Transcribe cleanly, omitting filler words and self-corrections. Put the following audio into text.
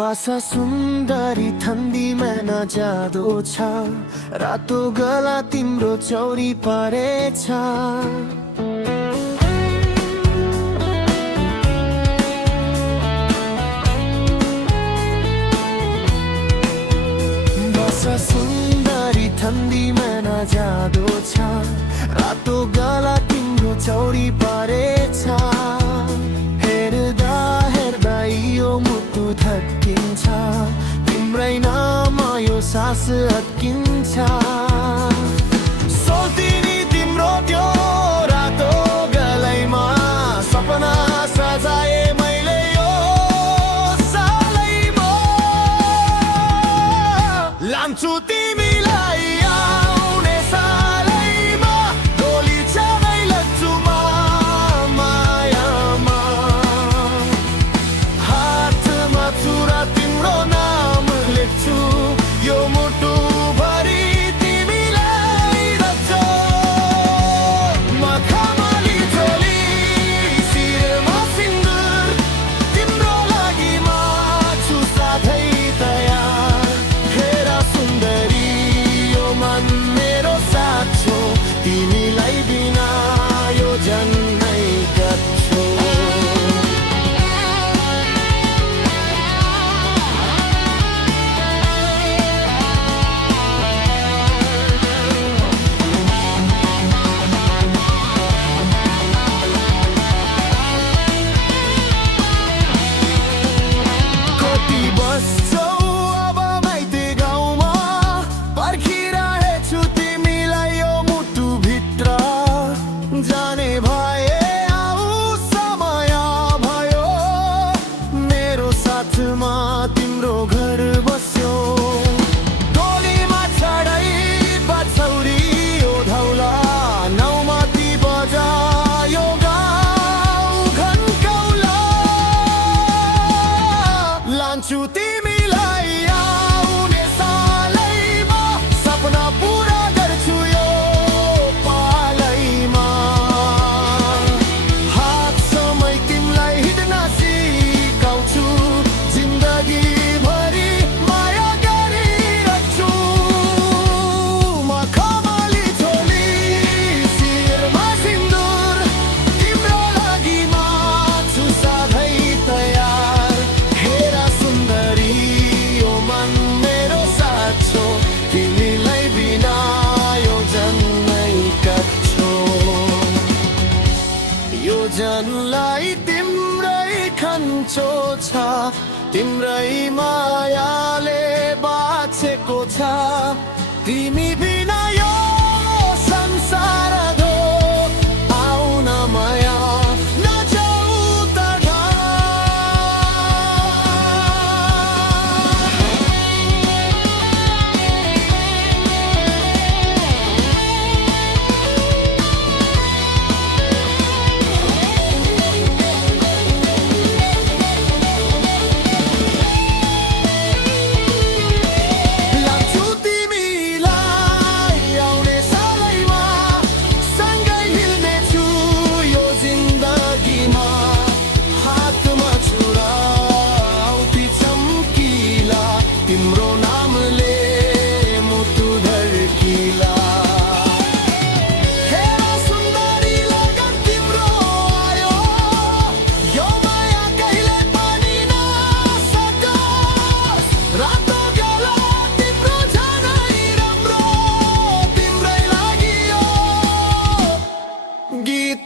बासा सुन्दरी ठन्डीमा नजादो छ, रातो गला तिम्रो चौरी परेछ। बासा सुन्दरी ठन्डीमा नजादो छ, रातो गला तिम्रो चौरी परेछ। हेर्दा हेर्दा यो मुटु थकिन्छ, तिम्रै नाम यो सास अड्किन्छ। सोल्टिनी तिम्रो त्यो रातो गलैमा, सपना सजाए मैले यो सालैमा। लान्छु तिमीलाई आउने सालैमा, डोली चढाइ लग्छु मायामा। हातमा छुरा तिम्रो नाम लेख्छु, यो मुटु भरि तिमीलाई राख्छु। मखमली चोली शिरमा सिन्दुर, तिम्रो लागि म छु सधैँ तयार। हेर सुन्दरी यो मन मेरो साँचो, तिमीलाई बिना यो जन्मै गच्छो। कति बस्छौ अब माइती गाउँमा, पर्खिरहेछु तिमीलाई यो मुटुभित्र। जाने भए आऊ समय भयो, मेरो साथमा तिम्रो घर बस्यो। टोलीमा चढाइ पछौरी यो धौला, नौमती बजायो गाउँ घन्कौला। लान्छु तिमीलाई आउने सालैमा, सपना पुरा गर्छु यो पालैमा। हात समय तिमीलाई हिँड्न सिकाउँछु, जिन्दगी भरि माया गरिरहन्छु। मखमली चोली शिरमा सिन्दुर, तिम्रो लागि म छु सधैँ तयार। हेर सुन्दरी यो मन मेरो साँचो, तिमीलाई बिना यो जन्मै कच्छो। यो जनलाई तिम्रै खाँचो छ, तिम्रै मायाले बाँचेको छ। तिमी बिना यो संसार धो, आउन माया नजाऊ तडा। लान्छु तिमीलाई आउने सालैमा, सँगै हिँड्नेछु यो जिन्दगीमा। हातमा छुरा औँठी चम्किला, तिम्रो नामले मुटु धड्किला। हेर सुन्दरी लगन तिम्रो आयो, यो माया कहिले पनि नसकोस्। रातो गला तिम्रो झनै राम्रो, तिम्रै लागि यो गीत